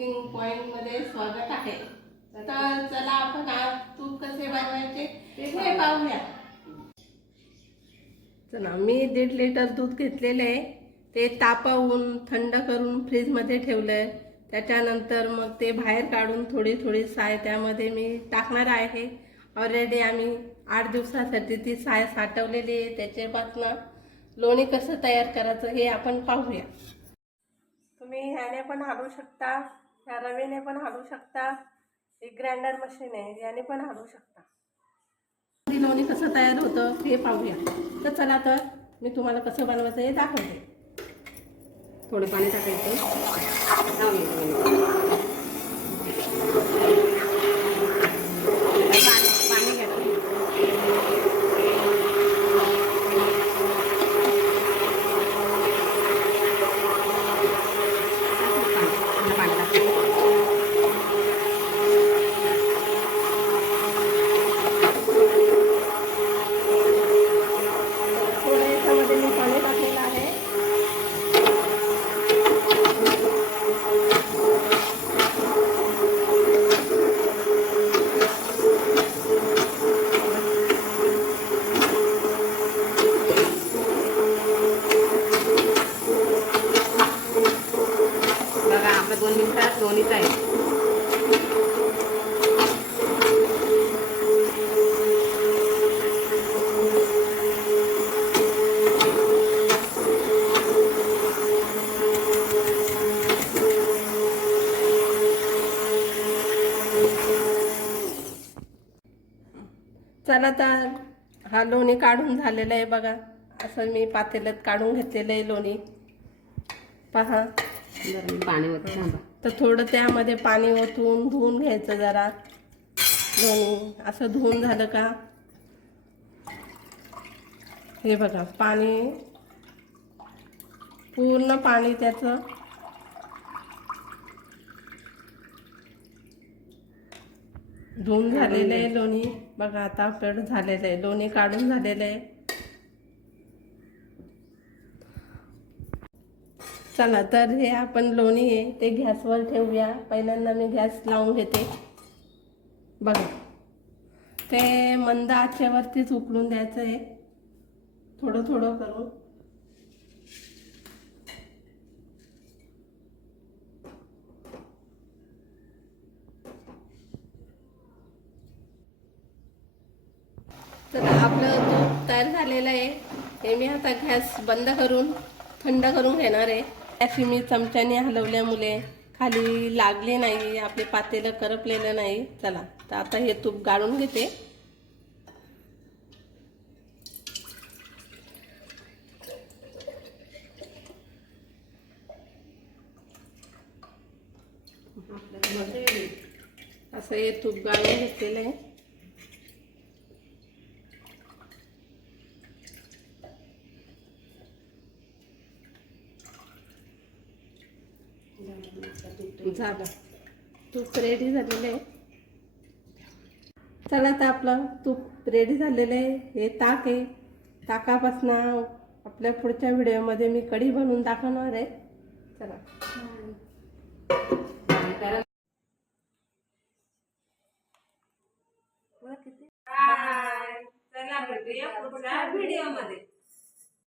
Cooking point मध्ये स्वागत आहे। तर चला आपण आज तूप कसे बनवायचे ते पाहूया। चला, मी 1.5 लिटर दूध घेतलेले आहे। ते तापवून थंड करून फ्रीज मध्ये ठेवलंय। त्याच्यानंतर मग ते बाहेर काढून थोडी थोडी साय त्यामध्ये मी टाकणार आहे। ऑलरेडी आम्ही 8 दिवसासाठी ती साय साठवलेली आहे। त्याच्यापासून लोणी कसं तयार करायचं हे आपण पाहूया। तुम्ही ह्याने पण हलवू शकता, ह्या रवीने पण हलवू शकता, एक ग्राइंडर मशीन आहे याने पण हलवू शकता। लोणी कसं तयार होतं हे पाहूया। तर चला, तर मी तुम्हाला कसं बनवायचं हे दाखवते। थोडं पाणी टाकायचं, पाणी घ्यायचं। बघा, आपलं 2 मिनिटात लोणीचं आहे। चला, तर हा लोणी काढून झालेला आहे। बघा, असं मी पातेल्यात काढून घेतलेलं आहे लोणी। पहा, पाणी ओतून थांबा। तर थोडं त्यामध्ये पाणी ओतून धुवून घ्यायचं जरा लोणी। असं धुवून झालं का हे बघा, पाणी पूर्ण पाणी त्याचं धुवून झालेलं आहे लोणी। बघा, आता आपलं झालेलं आहे, लोणी काढून झालेलं आहे। चला, तर हे आपण लोणी आहे ते गॅसवर ठेवूया। पहिल्यांदा मी गॅस लावून घेते। बघा, ते मंद आचेवरतीच उकळून द्यायचं आहे, थोडं थोडं करून। तर आपलं दूध तयार झालेलं आहे। हे मी आता गॅस बंद करून थंड करून घेणार आहे। अशी मी चमच्याने हलवल्यामुळे खाली लागले नाही, आपले पातेलं करपलेलं नाही। चला, तर आता हे तूप गाळून घेते। असं हे तूप गाळून घेतलेलं आहे। झालं, तूप रेडी झालेलं आहे। चला, तर आपलं तूप रेडी झालेलं आहे। हे ताक आहे, ताकापासून आपल्या पुढच्या व्हिडिओमध्ये मी कढी बनवून दाखवणार आहे। चला, चला, भेटूया पुढच्या व्हिडिओमध्ये।